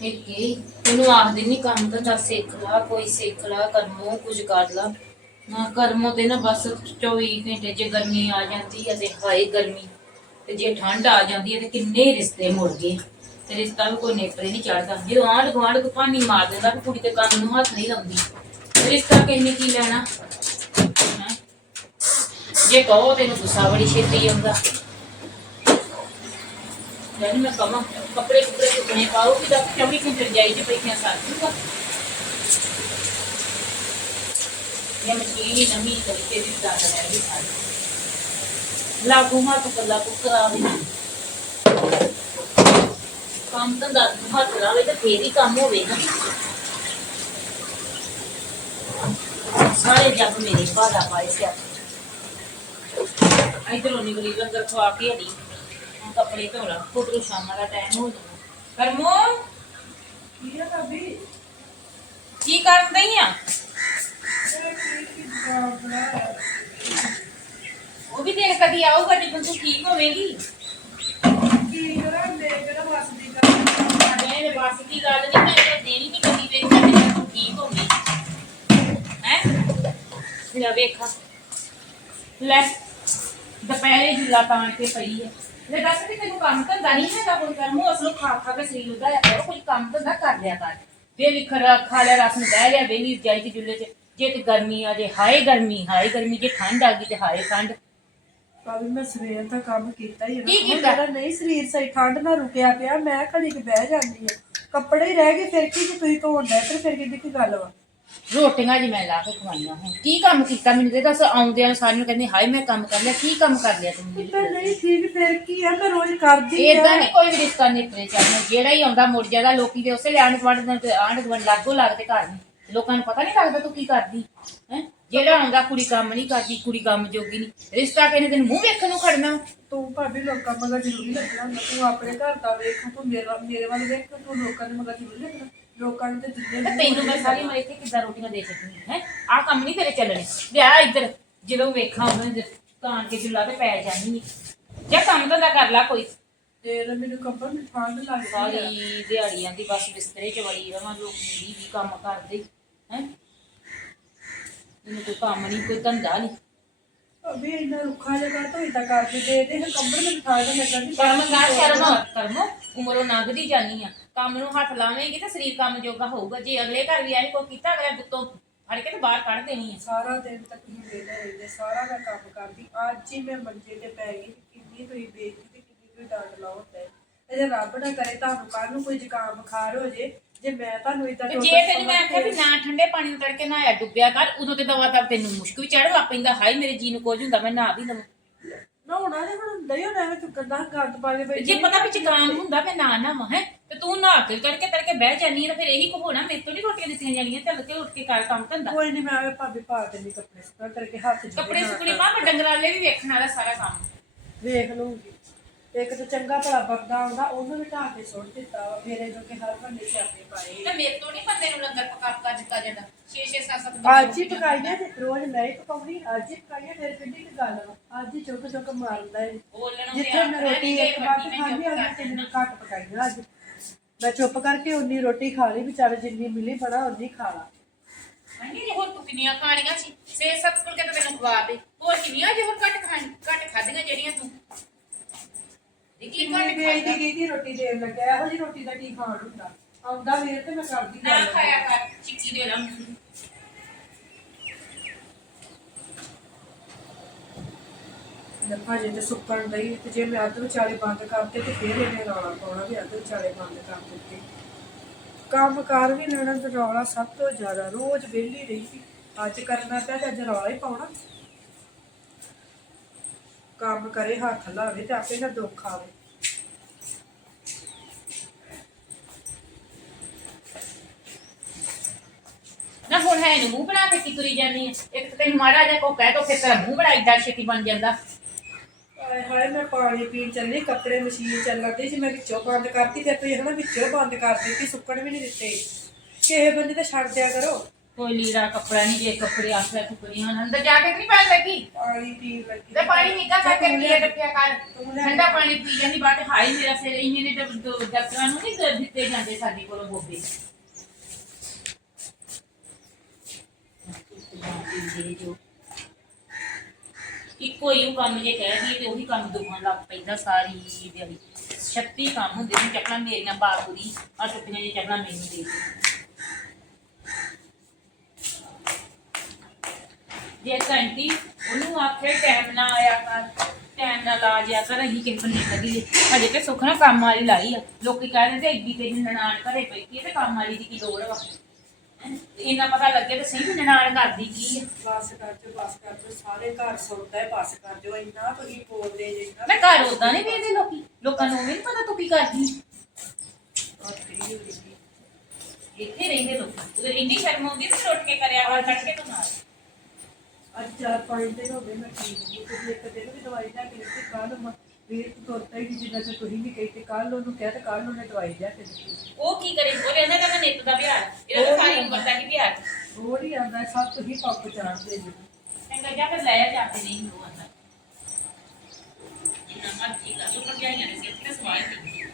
ਇੱਕ ਹੀ ਆਖਦੀ ਨਹੀਂ ਕੰਮ ਤਾਂ ਸਿੱਖ ਲਾ, ਕੋਈ ਸਿੱਖ ਲਾ, ਕਰਮੋ ਕੁਝ ਕਰ ਲਾ। ਨਾ ਕਰਮੋ ਤੇ ਨਾ ਬਸ 24 ਘੰਟੇ ਜੇ ਗਰਮੀ ਆ ਜਾਂਦੀ ਹੈ ਤੇ ਹਾਏ ਗਰਮੀ, ਤੇ ਜੇ ਠੰਡ ਆ ਜਾਂਦੀ ਹੈ ਤੇ ਕਿੰਨੇ ਰਿਸ਼ਤੇ ਮੁੜ ਗਏ। ਤੇ ਰਿਸ਼ਤਾ ਵੀ ਕੋਈ ਨੇਪਰੇ ਨਹੀਂ ਚੜਦਾ। ਜਦੋਂ ਆਂਢ ਗੁਆਂਢ ਕੋ ਪਾਣੀ ਮਾਰ ਦਿੰਦਾ ਕਿ ਕੁੜੀ ਤੇ ਕੰਮ ਨੂੰ ਹੱਥ ਨਹੀਂ ਲਾਉਂਦੀ। ਤੇ ਰਿਸ਼ਤਾ ਕਿੰਨੇ ਕੀ ਲੈਣਾ? ਜੇ ਕਹੋ ਤੈਨੂੰ ਗੁੱਸਾ ਬੜੀ ਛੇਤੀ ਆਉਂਦਾ। ਯਾਨੀ ਮੈਂ ਕਮਾ ਕੱਪੜੇ ਕੁਪੜੇ ਸੁਕਣੇ ਪਾਉ ਕਿ ਤਾਂ 24 ਘੰਟੇ ਜਾਈ ਚ ਪਈਆਂ ਸਾਰ ਦੂੰਗਾ ਇਹ ਮਸ਼ੀਨ ਨਵੀਂ ਤਰੀਕੇ ਦੀ ਦਾਦਾ ਰਹਿ ਗਈ ਸਾਰੀ ਲਾਗੂ ਹੱਥ ਕੱਲਾ ਕੁਕਰਾ ਵੀ ਕੰਮ ਤਾਂ ਦੱਸ ਹੱਥ ਲਾਵੇ ਤਾਂ ਫੇਰ ਹੀ ਕੰਮ ਹੋਵੇਗਾ ਸਾਰੇ ਜੱਗ ਮੇਰੇ ਭਾਦਾ ਪਾਏ ਸਿਆ ਇਧਰੋਂ ਨਿਕਲੀ ਲੰਗਰ ਖਵਾ ਕੇ ਹੜੀ ਹੁਣ ਕੱਪੜੇ ਧੋ ਲਾ ਫੁੱਟੂ ਸ਼ਾਮਾਂ ਦਾ ਟਾਈਮ ਹੋ ਜਾਣਾ ਕਰਮੋ ਕੀ ਆ ਭਾਬੀ ਕੀ ਕਰਨ ਦਈ ਆ ਉਹ ਵੀ ਦੇਖ ਕਦੀ ਆਊਗਾ ਜਦੋਂ ਤੂੰ ਠੀਕ ਹੋਵੇਂਗੀ ਕੀ ਕਰਾਂ ਮੈਂ ਕਿਹੜਾ ਵਸਦੀ ਕਰ ਮੇਰੇ ਬਸ ਦੀ ਗੱਲ ਨਹੀਂ ਮੈਂ ਤਾਂ ਦੇਣੀ ਨਹੀਂ ਕਦੀ ਵੇਖਿਆ ਤੇ ਤੂੰ ਠੀਕ ਹੋਵੇਂਗੀ ਹੈ? ਲੈ ਵੇਖਾ। ਲੈ, ਦੁਪਹਿਰੇ ਜੁਲਾ ਤਾਂ ਕੇ ਪਈ ਹੈ ਲੈ ਦੱਸ ਵੀ ਤੈਨੂੰ ਕੰਮ ਧੰਦਾ ਨਹੀਂ ਹੈਗਾ ਕੋਈ ਕਰਮੋ ਅਸਲੋਂ ਖਾ ਖਾ ਕੇ ਸਰੀਰ ਉਦਾ ਆ ਕਰੋ ਕੋਈ ਕੰਮ ਧੰਦਾ ਕਰ ਲਿਆ ਕਰ। ਵੇਲੀ ਖਰਾ ਖਾ ਲਿਆ ਰਸ ਨੂੰ ਬਹਿ ਲਿਆ ਵੇਲੀ ਜਾਈ ਤੇ ਜੁੱਲੇ 'ਚ। ਜੇ ਤੇ ਗਰਮੀ ਆ ਜੇ ਹਾਏ ਗਰਮੀ ਹਾਏ ਗਰਮੀ ਜੇ ਠੰਡ ਆ ਗਈ ਤੇ ਹਾਏ ਠੰਡ। ਭਾਬੀ ਮੈਂ ਸਵੇਰ ਦਾ ਕੰਮ ਕੀਤਾ ਹੀ। ਕੀ ਹੁਣ ਕੀਤਾ? ਮੇਰਾ ਨਹੀਂ ਸਰੀਰ ਸਹੀ ਠੰਡ ਨਾਲ ਰੁਕਿਆ ਪਿਆ ਮੈਂ ਘੜੀ ਕੁ ਬਹਿ ਜਾਂਦੀ ਆ। ਕੱਪੜੇ ਹੀ ਰਹਿ ਗਏ ਫਿਰ ਕੀ ਜੇ ਤੁਸੀਂ ਧੋਣ ਡੈ ਤੇ ਫਿਰ ਕਿੱਡੀ ਕੀ ਗੱਲ ਵਾ? ਰੋਟੀਆਂ ਜੀ ਮੈਂ ਲਾ ਕੇ ਖਵਾਈਆਂ ਹੁਣ। ਕੀ ਕੰਮ ਕੀਤਾ ਮੈਨੂੰ ਤੇ ਦੱਸ ਆਉਂਦਿਆਂ ਸਾਰਿਆਂ ਨੂੰ ਕਹਿੰਦੇ ਹਾਏ ਮੈਂ ਕੰਮ ਕਰ ਲਿਆ ਕੀ ਕੰਮ ਕਰ ਲਿਆ ਤੂੰ? ਤੇ ਨਹੀਂ ਠੀਕ ਫਿਰ ਕੀ ਆ ਮੈਂ ਰੋਜ਼ ਕਰਦੀ ਆ। ਇਦਾਂ ਨਹੀਂ ਕੋਈ ਵੀ ਰਿਸ਼ਤਾ ਨਿਪਰੇ ਚੱਲਣਾ ਜਿਹੜਾ ਹੀ ਆਉਂਦਾ ਮੁੜ ਜਾਂਦਾ ਲੋਕੀ ਦੇ ਉਸੇ ਲਿਆਣ ਗਵੰਡ ਦੇ ਆਂਢ ਗਵੰਡ ਲਾਗੋ ਲੱਗਦੇ ਘਰ ਨੂੰ। ਲੋਕਾਂ ਨੂੰ ਪਤਾ ਨਹੀਂ ਲੱਗਦਾ ਤੂੰ ਕੀ ਕਰਦੀ ਹੈ? ਜਿਹੜਾ ਆਉਂਦਾ ਕੁੜੀ ਕੰਮ ਨਹੀਂ ਕਰਦੀ ਕੁੜੀ ਕੰਮ ਜੋਗੀ ਨਹੀਂ। ਰਿਸ਼ਤਾ ਕਿਨੇ ਦਿਨ ਮੂੰਹ ਵੇਖਣ ਨੂੰ ਖੜਨਾ? ਤੂੰ ਭਾਬੀ ਲੋਕਾਂ ਮਗਰ ਜ਼ਰੂਰੀ ਲੱਗਣਾ ਹੁੰਦਾ ਤੂੰ ਆਪਣੇ ਘਰ ਦਾ ਵੇਖ ਤੂੰ ਮੇਰਾ ਮੇਰੇ ਵੱਲ ਵੇਖ ਤੂੰ ਲੋਕਾਂ ਦੇ ਮਗਰ ਜ਼ਰੂਰੀ ਲੱਗਣਾ। ਲੋਕਾਂ ਨੂੰ ਤੇ ਜਿੰਨੇ ਤੇ ਤੈਨੂੰ ਮੈਂ ਸਾਰੀ ਉਮਰ ਇੱਥੇ ਕਿੱਦਾਂ ਰੋਟੀਆਂ ਦੇ ਸਕਦੀ ਹੈ ਆਹ ਕੰਮ ਨਹੀਂ ਤੇਰੇ ਚੱਲਣੇ। ਵਿਆਹ ਇੱਧਰ ਜਦੋਂ ਵੇਖਾਂ ਉਹਨਾਂ ਕਾਂ ਕੇ ਜੁਲਾ ਤੇ ਪੈ ਜਾਣੀ ਜਾਂ ਕੰਮ ਧੰਦਾ ਕਰ ਲੈ ਕੋਈ। ਤੇ ਨਾ ਮੈਨੂੰ ਕੰਬਲ ਨੂੰ ਠੰਡ ਲੱਗਦੀ ਸਾਰੀ ਦਿਹਾੜੀਆਂ ਦੀ ਬਸ ਬਿਸਤਰੇ 'ਚ ਵੜੀ ਰਵਾਂ ਲੋਕ ਵੀ ਵੀ ਕੰਮ ਕਰਦੇ ਹੈ? ਇਹਨੂੰ ਕੋਈ ਕੰਮ ਨਹੀਂ ਕੋਈ ਧੰਦਾ ਨਹੀਂ ਅਬੇ ਇੰਨਾ ਰੁੱਖਾ ਕਰ ਤੋ ਇਦਾਂ ਕਰਦੇ ਦੇ ਦੇ ਕੰਬਲ ਮੈਨੂੰ ਠੰਡ ਲੱਗਦੀ ਕਰਮ ਕਰ ਕਰਮ ਕਰਮ। ਉਮਰੋਂ ਲੰਘਦੀ ਜਾਨੀ ਆ। ਕੰਮ ਨੂੰ ਹੱਥ ਲਾਵੇਂਗੀ ਤੇ ਸਰੀਰ ਕੰਮ ਜੋਗਾ ਹੋਊਗਾ। ਜੇ ਅਗਲੇ ਘਰ ਵੀ ਆਏ ਕੋਈ ਕੀਤਾ ਅਗਲੇ ਗੁੱਤੋਂ ਫੜ ਕੇ ਤੇ ਬਾਹਰ ਕੱਢ ਦੇਣੀ ਆ। ਸਾਰਾ ਦਿਨ ਤੱਕ ਹੀ ਵੇਲੇ ਰਹਿੰਦੇ ਸਾਰਾ ਮੈਂ ਕੰਮ ਕਰਦੀ। ਅੱਜ ਹੀ ਮੈਂ ਮੰਜੇ ਤੇ ਪੈ ਗਈ ਕਿੰਨੀ ਤੁਸੀਂ ਬੇਇੱਜ਼ਤੀ ਤੇ ਕਿੰਨੀ ਤੁਸੀਂ ਡਾਂਟ ਲਾਓ ਤੇ ਇਹ ਜੇ ਰੱਬ ਨਾ ਕਰੇ ਤੁਹਾਨੂੰ ਕੱਲ ਨੂੰ ਕੋਈ ਜ਼ੁਕਾਮ ਬੁਖਾਰ ਹੋ ਜੇ ਜੇ ਮੈਂ ਤੁਹਾਨੂੰ ਇਦਾਂ ਤੇ ਜੇ ਤੈਨੂੰ ਮੈਂ ਆਖਿਆ ਵੀ ਨਾ ਠੰਡੇ ਪਾਣੀ ਨੂੰ ਤੜਕੇ ਨਹਾਇਆ ਡੁੱਬਿਆ ਕਰ ਉਦੋਂ ਤੇ ਦਵਾ ਤਾਂ ਤੈਨੂੰ ਮੁਸ਼ਕ ਵੀ ਚੜ੍ਹ ਲੱਗ ਪੈਂਦਾ ਹਾਈ ਮੇਰੇ ਜੀ ਨੂੰ ਕੁਝ ਹੁੰਦਾ ਮੈਂ ਨਾ ਵੀ ਲਵਾਂ ਹੋਣਾ ਜੇ ਹੁਣ ਹੁੰਦਾ ਹੀ ਹੋਣਾ ਐਵੇਂ ਤੂੰ ਕੰਦਾ ਗੰਦ ਪਾ ਕੇ ਬੈਠੀ ਜੇ ਪਤਾ ਵੀ ਜ਼ੁਕਾਮ ਹੁੰਦਾ ਮੈਂ ਨਾ ਨਾ ਹੈ। ਤੇ ਤੂੰ ਨਹਾ ਕੇ ਤੜਕੇ ਤੜਕੇ ਬਹਿ ਜਾਨੀ ਆ ਤੇ ਫਿਰ ਇਹੀ ਕੋ ਹੋਣਾ ਮੇਰੇ ਤੋਂ ਨਹੀਂ ਰੋਟੀਆਂ ਦਿੱਤੀਆਂ ਜਾਣੀਆਂ ਚੱਲ ਕੇ ਉੱਠ ਕੇ ਕਰ ਕੰਮ ਧੰਦਾ। ਕੋਈ ਨਹੀਂ ਮੈਂ ਆਵੇ ਭਾਬੀ ਪਾ ਦੇਣੀ ਕੱਪੜੇ ਸੁਕਾ ਕਰਕੇ ਹੱਥ ਜਿਹੇ ਕੱਪੜੇ ਨਾਲ ਸੁਕਣੇ ਪਾ ਮੈਂ ਡੰਗਰਾਂ ਵਾਲੇ ਵੀ ਵੇਖਣ ਵਾਲਾ ਸਾਰਾ ਕੰਮ। ਵੇਖ ਲੂੰਗੀ। ਇੱਕ ਤਾਂ ਚੰਗਾ ਭਲਾ ਬੰਦਾ ਆਉਂਦਾ ਉਹਨੂੰ ਵੀ ਢਾਹ ਕੇ ਸੁੱਟ ਦਿੱਤਾ ਵਾ ਮੇਰੇ ਜੋ ਕਿ ਹਰ ਬੰਦੇ ਸਿਆਪੇ ਪਾਏ। ਤੇ ਮੇਰੇ ਤੋਂ ਨਹੀਂ ਬੰਦੇ ਨੂੰ ਲੰਗਰ ਪਕਾ ਪਕਾ ਦਿੱਤਾ ਜਾਂਦਾ। 6 6 7 7 ਅੱਜ ਹੀ ਪਕਾਈਆਂ ਤੇ ਰੋਜ਼ ਮੈਂ ਹੀ ਪਕਾਉਣੀ ਅੱਜ ਹੀ ਪਕਾਈਆਂ ਫਿਰ ਕਿੰਨੀ ਕੁ ਗੱਲ ਵਾ ਅੱਜ ਹੀ ਚੁੱਕ ਚੁੱਕ ਮਾਰਦਾ ਏ। ਬੋਲਣ ਜਿੱਥੇ ਮੈਂ ਰੋਟੀ ਇੱਕ ਵਾਰ ਖਾਂਦੀ ਆ ਤੇ ਮੈਨੂੰ ਘੱਟ ਪਕਾਈਆਂ ਅੱਜ। ਮੈਂ ਚੁੱਪ ਕਰਕੇ ਉਨੀ ਰੋਟੀ ਖਾ ਲਈ ਵਿਚਾਰੇ ਜਿੰਨੀ ਮਿਲੀ ਬਣਾ ਉਨੀ ਖਾ ਲਾ। ਨਹੀਂ ਹੋਰ ਤੂੰ ਕਿੰਨੀਆਂ ਖਾਣੀਆਂ ਸੀ? 6 7 ਫੁਲਕੇ ਤਾਂ ਤੈਨੂੰ ਖਵਾ ਦੇ ਹੋਰ ਕਿੰਨੀਆਂ ਜੇ ਹੋਰ ਘੱਟ ਖਾਣ ਘੱਟ ਖਾਧੀਆਂ ਜਿਹੜੀਆਂ ਤੂੰ? ਦੇਖੀ ਕਿੰਨੀ ਘੱਟ ਬੇਇੱਜ਼ਤੀ ਖਾਧੀਆਂ ਕੀਤੀ ਰੋਟੀ ਦੇਣ ਲੱਗਿਆ ਇਹੋ ਜੀ ਰੋਟੀ ਦਾ ਕੀ ਖਾਣ ਹੁੰਦਾ? ਆਉਂਦਾ ਵੀਰ ਤੇ ਮੈਂ ਕਰਦੀ ਨਾ ਖਾਇਆ ਕਰ ਚਿੱਕੀ ਦੇ ਲੰਮ ਲੱਭਾ ਜੇ ਤੇ ਸੁੱਕਣ ਦਈ ਤੇ ਜੇ ਮੈਂ ਅੱਧ ਵਿਚਾਲੇ ਬੰਦ ਕਰਤੇ ਤੇ ਫਿਰ ਇਹਨੇ ਰੌਲਾ ਪਾਉਣਾ ਵੀ ਅੱਧ ਵਿਚਾਲੇ ਬੰਦ ਕਰ ਦਿੱਤੇ। ਕੰਮ ਕਾਰ ਵੀ ਲੈਣਾ ਤੇ ਰੌਲਾ ਸਭ ਤੋਂ ਜ਼ਿਆਦਾ, ਰੋਜ਼ ਵਿਹਲੀ ਰਹੀ ਸੀ। ਅੱਜ ਕਰਨਾ ਪਿਆ ਤੇ ਅੱਜ ਰੌਲਾ ਹੀ ਪਾਉਣਾ। ਕੰਮ ਕਰੇ, ਹੱਥ ਲਾਵੇ ਤੇ ਆਪੇ ਨਾ ਦੁੱਖ ਆਵੇ। ਨਾ ਹੁਣ ਹੈ ਨੂੰ ਮੂੰਹ ਬਣਾ ਕੇ ਕੀ ਤੁਰੀ ਜਾਂਦੀ ਹੈ ਇੱਕ ਤਾਂ ਤੈਨੂੰ ਮਾੜਾ ਜਿਹਾ ਕੋ ਕਹਿ ਦੋ, ਫਿਰ ਤੇਰਾ ਮੂੰਹ ਬੜਾ ਏਡਾ ਛੇਤੀ ਬਣ ਜਾਂਦਾ। ਹਾਏ ਹਾਏ ਮੈਂ ਪਾਣੀ ਪੀਣ ਚੱਲੀ ਕੱਪੜੇ ਮਸ਼ੀਨ ਚੱਲਣ ਦੀ ਸੀ ਮੈਂ ਵਿੱਚੋਂ ਬੰਦ ਕਰਤੀ ਫਿਰ ਤੁਸੀਂ ਹਨਾ ਵਿੱਚੋਂ ਬੰਦ ਕਰ ਦਿੱਤੀ ਸੁੱਕਣ ਵੀ ਨਹੀਂ ਦਿੱਤੇ। ਕਿਸੇ ਬੰਦੇ ਤਾਂ ਛੱਡ ਦਿਆ ਕਰੋ। ਕੋਈ ਲੀੜਾ ਕੱਪੜਾ ਨਹੀਂ ਜੇ ਕੱਪੜੇ ਆਖਿਆ ਟੁਕੜੀਆਂ ਹਨ ਅੰਦਰ ਜਾ ਕੇ ਨਹੀਂ ਪੈਣ ਲੱਗੀ? ਪਾਣੀ ਪੀਣ ਲੱਗੀ। ਤੇ ਪਾਣੀ ਨਿੱਕਾ ਕਰਕੇ ਪੀਏ ਰੱਖਿਆ ਕਰ ਠੰਡਾ ਪਾਣੀ ਪੀ ਜਾਂਦੀ ਬਾਅਦ ਹਾਈ ਮੇਰਾ ਸਿਰ ਇੰਨੇ ਨੇ ਤਾਂ ਡਾਕਟਰਾਂ ਨੂੰ ਨਹੀਂ ਦਿੱਤੇ ਜਾਂਦੇ ਸਾਡੇ ਕੋਲੋਂ ਬੋਬੇ ਇੱਕੋ ਹੀ ਉਹ ਕੰਮ ਜੇ ਕਹਿ ਦਈਏ ਤੇ ਉਹੀ ਕੰਮ ਦੁਖਣ ਲੱਗ ਪੈਂਦਾ ਸਾਰੀ ਦਿਹਾੜੀ। 36 ਕੰਮ ਹੁੰਦੇ ਨੇ, ਚੱਕਣਾ ਮੇਰੀਆਂ ਬਾਪੂਰੀ ਆ ਟੁੱਟੀਆਂ ਜੀ ਚੱਕਣਾ ਮੈਨੂੰ ਦੇ ਜੇ ਘੰਟੀ, ਉਹਨੂੰ ਆਖੇ ਟਾਈਮ ਨਾ ਆਇਆ ਕਰ ਟਾਈਮ ਨਾਲ ਆ ਜਿਆ ਕਰ, ਅਸੀਂ ਕਿਸੇ ਬੰਦੇ ਕਦੀ ਹਜੇ ਤੇ ਸੁੱਖ ਨਾ ਕੰਮ ਵਾਲੀ ਲਾਈ ਆ। ਲੋਕੀ ਕਹਿੰਦੇ ਤੇ ਐਡੀ ਤੇ ਨਨਾਣ ਘਰੇ ਬੈਠੀ ਆ ਤੇ ਕੰਮ ਵਾਲੀ ਦੀ ਕੀ ਲੋੜ ਵਾ? ਹੈਂ? ਇੰਨਾ ਪਤਾ ਲੱਗੇ ਤੇ ਸਹੀ ਨਨਾਣ ਕਰਦੀ ਕੀ ਆ। ਬਸ ਕਰ ਜੋ ਬਸ ਕਰ ਜੋ ਸਾਰੇ ਘਰ ਸੁਣਦਾ ਹੈ ਬਸ ਕਰ ਜੋ ਇੰਨਾ ਤੁਸੀਂ ਬੋਲਦੇ ਜੇ ਨਾ ਮੈਂ ਘਰ ਉਦਾਂ ਨਹੀਂ ਵੇਖਦੇ ਲੋਕੀ ਲੋਕਾਂ ਨੂੰ ਵੀ ਪਤਾ ਤੂੰ ਕੀ ਕਰਦੀ। ਇੱਥੇ ਰਹਿੰਦੇ ਲੋਕ। ਉਹ ਇੰਨੀ ਸ਼ਰਮ ਆਉਂਦੀ ਤੇ ਟੁੱਟ ਕੇ ਕਰਿਆ ਵਾ ਕੱਟ ਕੇ ਤੂੰ ਨਾਲ ਅੱਜ ਚਾਰ ਪੰਜ ਦਿਨ ਹੋ ਗਏ ਮੈਂ ਠੀਕ ਨਹੀਂ ਤੁਸੀਂ ਇੱਕ ਦਿਨ ਵੀ ਦਵਾਈ ਲੈ ਕੇ ਦਿੱਤੀ ਕੱਲ ਵੀਰ ਤੁਰਤਾ ਹੀ ਜਿੱਦਾਂ ਤੇ ਤੁਸੀਂ ਨਹੀਂ ਕਹੀ ਤੇ ਕੱਲ ਉਹਨੂੰ ਕਿਹਾ ਤੇ ਕੱਲ ਉਹਨੇ ਦਵਾਈ ਲੈ ਕੇ ਦਿੱਤੀ। ਉਹ ਕੀ ਕਰੇ? ਉਹ ਕਹਿੰਦਾ ਕਿ ਮੈਂ ਨਿੱਤ ਦਾ ਵਿਆਹ ਇਹਦਾ ਤਾਂ ਸਾਰੀ ਉਮਰ ਦਾ ਹੀ ਵਿਆਹ ਹੋਰ ਹੀ ਆਂਦਾ ਸਭ ਤੁਸੀਂ ਪੱਪ ਚਾੜਦੇ ਜੀ ਚੰਗਾ ਜਾ ਫਿਰ ਲੈ ਜਾ ਕੇ ਨਹੀਂ ਉਹ ਆਂਦਾ। ਇੰਨਾ ਮਰਜ਼ੀ ਲਾ ਲੋ ਪਰ ਜਾਈਆਂ ਨੇ ਸਿਰ ਤੇ ਸਵਾਲ ਨਹੀਂ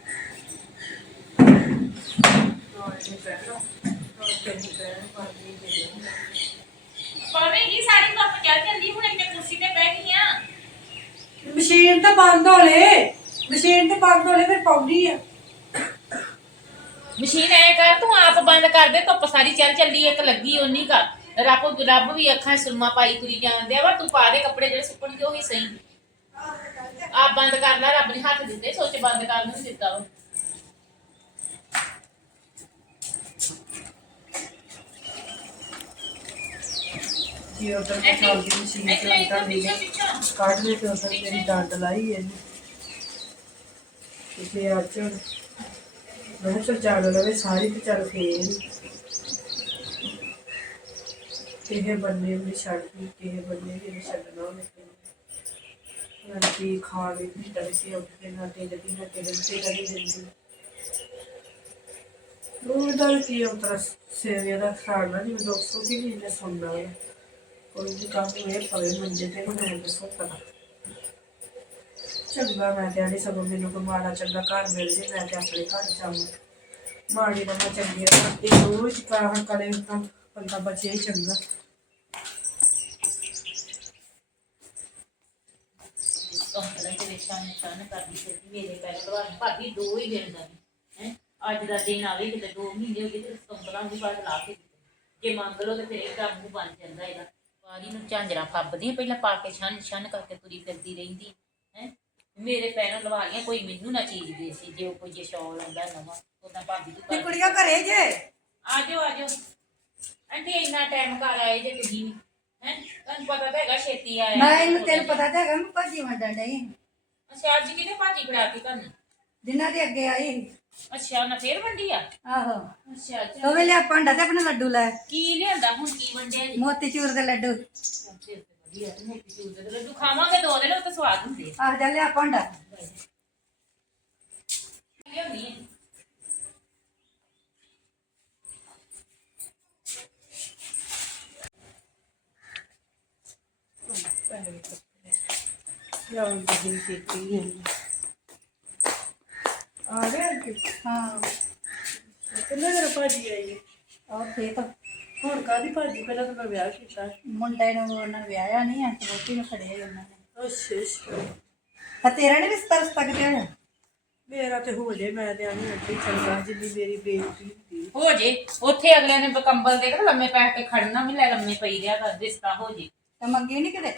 ਪਵੇਗੀ ਸਾਰੀ ਕੱਪ ਚੱਲ ਜਾਂਦੀ ਹੁਣ ਇੱਥੇ ਕੁਰਸੀ ਤੇ ਬਹਿ ਗਈ ਆ ਮਸ਼ੀਨ ਤਾਂ ਬੰਦ ਹੋ ਮਸ਼ੀਨ ਤੇ ਬੰਦ ਹੋ ਫਿਰ ਪਾਉਂਦੀ ਆ। ਮਸ਼ੀਨ ਐ ਕਰ, ਤੂੰ ਆਪ ਬੰਦ ਕਰ ਦੇ, ਧੁੱਪ ਸਾਰੀ ਚੱਲ ਚੱਲੀ ਇੱਕ ਲੱਗੀ ਓਨੀ ਕਰ ਰੱਬ ਰੱਬ ਵੀ ਅੱਖਾਂ 'ਚ ਸੁਰਮਾ ਪਾਈ ਤੁਰੀ ਜਾਂਦੇ ਆ ਵਾ, ਤੂੰ ਪਾ ਦੇ ਕੱਪੜੇ ਜਿਹੜੇ ਸੁੱਕਣਗੇ ਉਹੀ ਸਹੀ। ਆਪ ਬੰਦ ਕਰ ਲੈ, ਰੱਬ ਨੇ ਹੱਥ ਦਿੱਤੇ, ਸੋਚ ਬੰਦ ਕਰਨ ਨੂੰ ਦਿੱਤਾ ਵਾ। ਜੀ ਉਧਰ ਮੈਂ ਚੱਲਦੀ ਮਸ਼ੀਨ ਤੇ ਅੰਦਰ ਨਹੀਂ ਕੱਢ ਲੈ ਤੇ ਉਧਰ ਮੇਰੀ ਡੰਡ ਲਾਈ ਹੈ ਜੀ। ਤੇ ਅੱਜ ਮੈਂ ਚੱਲ ਚੱਲ ਲਵੇ ਸਾਰੀ ਤੇ ਚੱਲ ਫੇਰ। ਕਿਹੇ ਬੰਨੇ ਵੀ ਛੱਡ ਦੀ ਕਿਹੇ ਬੰਨੇ ਵੀ ਛੱਡਣਾ ਉਹਨੇ। ਲੜਕੀ ਖਾ ਲਈ ਵੀ ਤੜਕੇ ਉੱਠ ਕੇ ਨਾ ਤੇ ਲੱਗੀ ਨਾ ਤੇ ਤੇ ਕਰੀ ਦਿੰਦੀ ਉਹ ਦਲ ਕੀ ਉਤਰ ਸੇਵੇ ਦਾ ਖਾਣਾ ਜਿਵੇਂ ਦੋਸਤੋ ਕੀ ਨਹੀਂ ਨੇ ਸੁਣਨਾ ਹੈ ਕੋਈ ਵੀ ਕੰਮ ਇਹ ਪਵੇ ਮੰਜੇ ਤੇ ਬਣਾਉਣ ਦੇ ਸੋ ਪਤਾ ਚੰਗਾ ਮੈਂ ਤੇ ਆਣੀ ਸਗੋਂ ਮੈਨੂੰ ਕੋਈ ਮਾੜਾ ਚੰਗਾ ਘਰ ਮਿਲ ਜੇ ਮੈਂ ਤੇ ਆਪਣੇ ਘਰ ਜਾਵਾਂ ਮਾੜੀ ਨਾ ਮੈਂ ਚੰਗੀ ਆ ਇਹ ਰੋਜ਼ ਕਾਹਨ ਕਰੇ ਤਾਂ ਬੰਦਾ ਬਚੇ ਹੀ ਚੰਗਾ ਕੰਪਲੇ ਦੇ ਵਿੱਚ ਸ਼ਾਨ ਸ਼ਾਨ ਕਰਦੀ ਸੀ ਕਿ ਮੇਰੇ ਪੈਰ ਲਵਾ ਭਾਬੀ ਦੋ ਹੀ ਦਿਨ ਦਾ ਹੈ ਅੱਜ ਦਾ ਦਿਨ ਆਵੇ ਕਿਤੇ ਦੋ ਮਹੀਨੇ ਹੋ ਗਏ ਤੇ ਕੰਪਲਾਂ ਦੀ ਬਾਤ ਲਾ ਕੇ ਦਿੱਤੇ। ਜੇ ਮੰਗ ਲਓ ਤੇ ਫਿਰ ਇਹ ਕੰਮ ਨੂੰ ਬਣ ਜਾਂਦਾ ਇਹਦਾ ਪਾਣੀ ਨੂੰ ਝਾਂਜਰਾ ਫੱਬਦੀ ਪਹਿਲਾਂ ਪਾ ਕੇ ਛਣ ਛਣ ਕਰਕੇ ਤੁਰੀ ਫਿਰਦੀ ਰਹਿੰਦੀ ਹੈ। ਮੇਰੇ ਪੈਰਾਂ ਲਵਾ ਲਿਆ ਕੋਈ ਮੈਨੂੰ ਨਾ ਚੀਜ਼ ਦੇ ਸੀ ਜੇ ਉਹ ਕੋਈ ਜੇ ਸ਼ੌਲ ਆਉਂਦਾ ਨਵਾਂ ਉਹਦਾ ਭਾਬੀ ਤੂੰ ਤੇ ਕਰ ਕੁੜੀਆਂ ਘਰੇ ਜੇ? ਆਜੋ ਆਜੋ। ਆਂਟੀ ਇੰਨਾ ਟਾਈਮ ਘਰ ਆਏ ਜੇ ਤੁਸੀਂ ਹੈ। ਤੁਹਾਨੂੰ ਪਤਾ ਤਾਂ ਹੈਗਾ ਛੇਤੀ ਆਇਆ ਮੈਂ ਇਹਨੂੰ ਤੈਨੂੰ ਪਤਾ ਤਾਂ ਹੈਗਾ ਮੈਂ ਭਾਜੀ ਵੰਡਣ ਡਈ ਅੱਛਾ ਅੱਜ ਕਿਹਨੇ ਭਾਜੀ ਫੜਾਤੀ ਤੁਹਾਨੂੰ? ਜਿਨ੍ਹਾਂ ਦੇ ਅੱਗੇ ਆਈ। ਅੱਛਾ ਉਹਨਾਂ ਫੇਰ ਵੰਡੀ ਆ? ਆਹੋ। ਅੱਛਾ ਅੱਛਾ ਤੋ ਵੇਲੇ ਭਾਂਡਾ ਤੇ ਆਪਣਾ ਲੱਡੂ ਲੈ। ਕੀ ਲਿਆਂਦਾ ਹੁਣ ਕੀ ਵੰਡਿਆ ਜੀ? ਮੋਤੀ ਚੂਰ ਦੇ ਲੱਡੂ। ਅੱਛਾ, ਫਿਰ ਤੇ ਵਧੀਆ ਤੇ ਮੋਤੀ ਚੂਰ ਦੇ ਲੱਡੂ ਖਾਵਾਂਗੇ ਦੋ ਦਿਨ ਉਹ ਤਾਂ ਸਵਾਦ ਹੁੰਦੇ ਆ। ਆਹ ਜਾ ਲਿਆ ਭਾਂਡਾ ਲਿਆਉਣੀ ਹੈ ਲਓ ਜੀ ਕੀਤੀ ਹੈ ਆ ਗਿਆ ਕਿ ਹਾਂ। ਕਿੰਨੇ ਦਿਨ ਭਾਜੀ ਆਈ ਹੈ? ਉਹ ਖੇਤ ਹੁਣ ਕਾਦੀ ਭਾਜੀ? ਪਹਿਲਾਂ ਤਾਂ ਮੈਂ ਵਿਆਹ ਕੀਤਾ। ਮੁੰਡੇ ਨੂੰ ਉਹਨਾਂ ਨੇ ਵਿਆਹਿਆ ਨਹੀਂ ਆ ਰੋਟੀ ਨੂੰ ਖੜਿਆ ਹੀ ਉਹਨਾਂ ਨੇ। ਅੱਛਾ ਅੱਛਾ। ਤਾਂ ਤੇਰਾ ਨਹੀਂ ਰਿਸ਼ਤਾ ਰਸਤਾ ਕਿਤੇ ਹੋਇਆ ਮੇਰਾ ਤੇ ਹੋ ਜੇ ਮੈਂ ਤੇ ਆਣੀ ਅੱਡੀ ਚੰਗਾ ਜਿੰਨੀ ਮੇਰੀ ਬੇਇੱਜ਼ਤੀ ਹੁੰਦੀ ਹੋ ਜੇ ਉੱਥੇ ਅਗਲੇ ਨੇ ਕੰਬਲ ਦੇ ਕੇ ਲੰਮੇ ਪੈ ਕੇ ਖੜਨਾ ਵੀ ਲੈ ਲੰਮੇ ਪਈ ਰਿਹਾ ਕਰ ਰਿਸ਼ਤਾ ਹੋ ਜੇ। ਤਾਂ ਮੰਗੀ ਨਹੀਂ ਕਿਤੇ?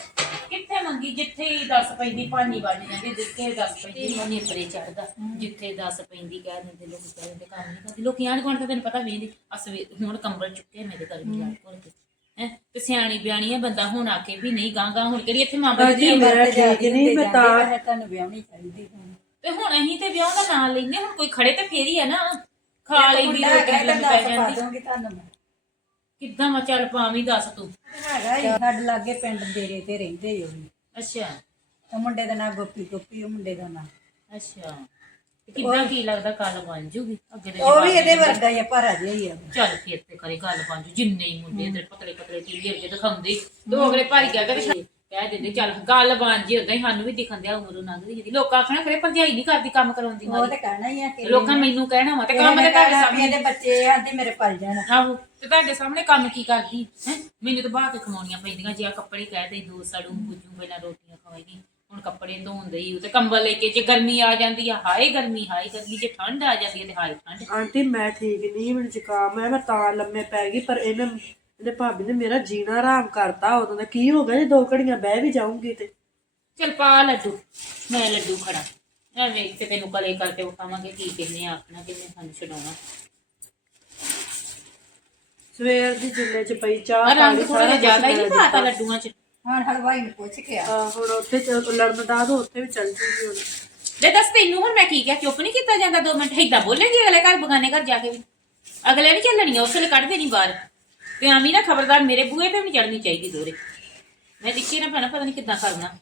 ਕਿੱਥੇ ਮੰਗੀ? ਜਿੱਥੇ ਹੀ ਦੱਸ ਪੈਂਦੀ ਪਾਣੀ ਵੱਜ ਜਾਂਦੀ ਜਿੱਥੇ ਦੱਸ ਪੈਂਦੀ। ਮਨੇ ਪਰੇ ਚੜਦਾ ਜਿੱਥੇ ਦੱਸ ਪੈਂਦੀ ਕਹਿ ਦਿੰਦੇ ਲੋਕ ਕਹਿ ਦਿੰਦੇ ਕੰਮ ਨਹੀਂ ਕਰਦੇ ਲੋਕੀ ਆਣ ਕੋਣ ਤਾਂ ਤੈਨੂੰ ਪਤਾ ਵੇਂਦੀ ਅਸਵੇ ਹੁਣ ਕੰਬਲ ਚੁੱਕੇ ਮੇਰੇ ਗਰਮੀ ਲੱਗ ਕੋਲ ਕੇ ਹੈ? ਤੇ ਸਿਆਣੀ ਬਿਆਣੀ ਆ ਬੰਦਾ ਹੁਣ ਆ ਕੇ ਵੀ ਨਹੀਂ ਗਾਂ ਗਾਂ ਹੁਣ ਕਿਹੜੀ ਇੱਥੇ ਮਾਂ ਬਾਜੀ, ਬੱਚੀ ਮੇਰਾ ਠੀਕ ਨਹੀਂ, ਮੈਂ ਤਾਂ- ਤੁਹਾਨੂੰ ਵਿਆਹਣੀ ਚਾਹੀਦੀ ਹੁਣ ਤੇ ਹੁਣ ਅਸੀਂ ਤੇ ਵਿਆਹ ਦਾ ਨਾਂ ਲੈਂਦੇ ਹੁਣ ਕੋਈ ਖੜੇ ਤੇ ਫੇਰ ਹੀ ਆ ਨਾ। ਖਾ ਲੈਂਦੀ ਰੋਟੀ ਪੈ ਜਾਂਦੀ ਮੈਂ। ਕਿੱਦਾਂ ਵਾ ਚੱਲ ਪਾਵੀਂ ਦੱਸ ਤੂੰ। ਹੈਗਾ ਹੀ ਸਾਡੇ ਲਾਗੇ ਪਿੰਡ ਡੇਰੇ ਤੇ ਰਹਿੰਦੇ ਵੀ ਅੱਛਾ। ਤਾਂ ਮੁੰਡੇ ਦਾ ਨਾਂ ਗੋਪੀ ਗੋਪੀ ਉਹ ਮੁੰਡੇ ਦਾ ਨਾਂ। ਅੱਛਾ। ਕਿੱਦਾਂ ਕੀ ਲੱਗਦਾ ਕੱਲ ਬਣ ਜੂਗੀ? ਅੱਗੇ ਤੇ ਉਹ ਵੀ ਇਹਦੇ ਵਰਗਾ ਹੀ ਆ ਭਾਰਾ ਜਿਹਾ ਹੀ ਆ। ਚੱਲ ਫਿਰ ਤੇ ਕਰੇ ਗੱਲ ਬਣ ਜੂ ਜਿੰਨੇ ਹੀ ਮੁੰਡੇ ਤੇ ਪਤਲੇ ਪਤਲੇ ਟੀਵੀ ਅੱਗੇ ਦਿਖਾਉਂਦੇ। ਦੋ ਅਗਲੇ ਭਰ ਗਿਆ ਕਦੇ ਕਹਿ ਦਿੰਦੇ ਚੱਲ ਗੱਲ ਬਣ ਜੀ ਉਦਾਂ ਹੀ ਸਾਨੂੰ ਵੀ ਦਿਖਣ ਦਿਆ ਉਮਰ ਲੰਘਦੀ ਜਾਂਦੀ ਲੋਕਾਂ ਆਖਣਾ ਕਰੇ ਭਰਜਾਈ ਨਹੀਂ ਕਰਦੀ ਕੰਮ ਕਰਾਉਂਦੀ ਉਹ ਤੇ ਕਹਿਣਾ ਹੀ ਆ ਕਿ ਲੋਕਾਂ ਮੈਨੂੰ ਕਹਿਣਾ ਵਾ ਤੇ ਕੰਮ ਤੇ ਤੁਹਾਡੇ ਸਾਹਮਣੇ ਬੱਚੇ ਆਂਦੇ ਮੇਰੇ ਪਲ ਜਾਣ। ਆਹੋ। ਤੇ ਤੁਹਾਡੇ ਸਾਹਮਣੇ ਕੰਮ ਕੀ ਕਰਦੀ? ਹੈ? ਮੈਨੂੰ ਤਾਂ ਬਾਹਰ ਕੇ ਖਮਾਉਣੀਆਂ ਪੈਂਦੀਆਂ ਜੇ ਆ ਕੱਪੜੇ ਕਹਿ ਦੇ ਦੋ ਸੜੂ ਬੁੱਝੂ ਪਹਿਲਾਂ ਰੋਟੀਆਂ ਖਵਾਈਆਂ ਹੁਣ ਕੱਪੜੇ ਧੋਂਦੇ ਹੀ ਤੇ ਕੰਬਲ ਲੈ ਕੇ ਜੇ ਗਰਮੀ ਆ ਜਾਂਦੀ ਆ ਹਾਏ ਗਰਮੀ ਹਾਏ ਗਰਮੀ ਜੇ ਠੰਡ ਆ ਜਾਂਦੀ ਹੈ ਤੇ ਹਾਏ ਠੰਡ। ਆਂਟੀ ਮੈਂ ਠੀਕ ਨਹੀਂ ਮੈਨੂੰ ਜ਼ੁਕਾਮ ਹੈ ਮੈਂ ਤਾਂ ਲੰਮੇ ਪੈ ਗਈ ਪਰ ਇਹਨੇ ਇਹਦੇ ਭਾਬੀ ਨੇ ਮੇਰਾ ਜੀਣਾ ਆਰਾਮ ਕਰਤਾ ਉਦੋਂ ਦਾ ਕੀ ਹੋ ਗਿਆ ਜੇ ਦੋ ਘੜੀਆਂ ਬਹਿ ਵੀ ਜਾਊਂਗੀ ਤੇ। ਚਲ ਪਾ ਲੱਡੂ ਮੈਂ ਲੱਡੂ ਖੜਾ। ਐਵੇਂ ਤੇ ਤੈਨੂੰ ਕਲੇ ਕਰਕੇ ਉਠਾਵਾਂਗੇ ਕੀ ਕਿਹਨੇ ਆਖਣਾ ਕਿਹਨੇ ਸਾਨੂੰ ਛਡਾਉਣਾ। ਸਵੇਰ ਦੀ ਜਿੱਲੇ ਚ ਪਈ ਚਾਹ ਆ ਰੰਗ ਥੋੜਾ ਜਿਹਾ ਜ਼ਿਆਦਾ ਹੀ ਪਾਤਾ ਲੱਡੂਆਂ ਚ। ਹੁਣ ਹਲਵਾਈ ਨੂੰ ਪੁੱਛ ਕੇ ਆ। ਹੁਣ ਉੱਥੇ ਚ ਲੜਨ ਦਾ ਤਾਂ ਉੱਥੇ ਵੀ ਚੱਲ ਜੂਗੀ ਹੁਣ। ਦੇ ਦੱਸ ਤੈਨੂੰ ਹੁਣ ਮੈਂ ਕੀ ਕਿਹਾ ਚੁੱਪ ਨਹੀਂ ਕੀਤਾ ਜਾਂਦਾ ਦੋ ਮਿੰਟ? ਏਦਾਂ ਬੋਲੇਗੀ ਅਗਲੇ ਘਰ ਬਗਾਨੇ ਘਰ ਜਾ ਕੇ ਵੀ। ਅਗਲੇ ਨਹੀਂ ਚੱਲਣੀ ਉਸ ਵੇਲੇ ਕੱਢ ਦੇਣੀ ਬਾਹਰ। ਤੇ ਆਮੀ ਨਾ ਖਬਰਦਾਰ ਮੇਰੇ ਬੂਹੇ ਤੇ ਵੀ ਚੜਨੀ ਚਾਹੀਦੀ ਦੋਰੇ। ਮੈਂ ਦੇਖੀ ਨਾ ਭੈਣਾ ਪਤਾ ਨਹੀਂ ਕਿੱਦਾਂ ਕਰਨਾ।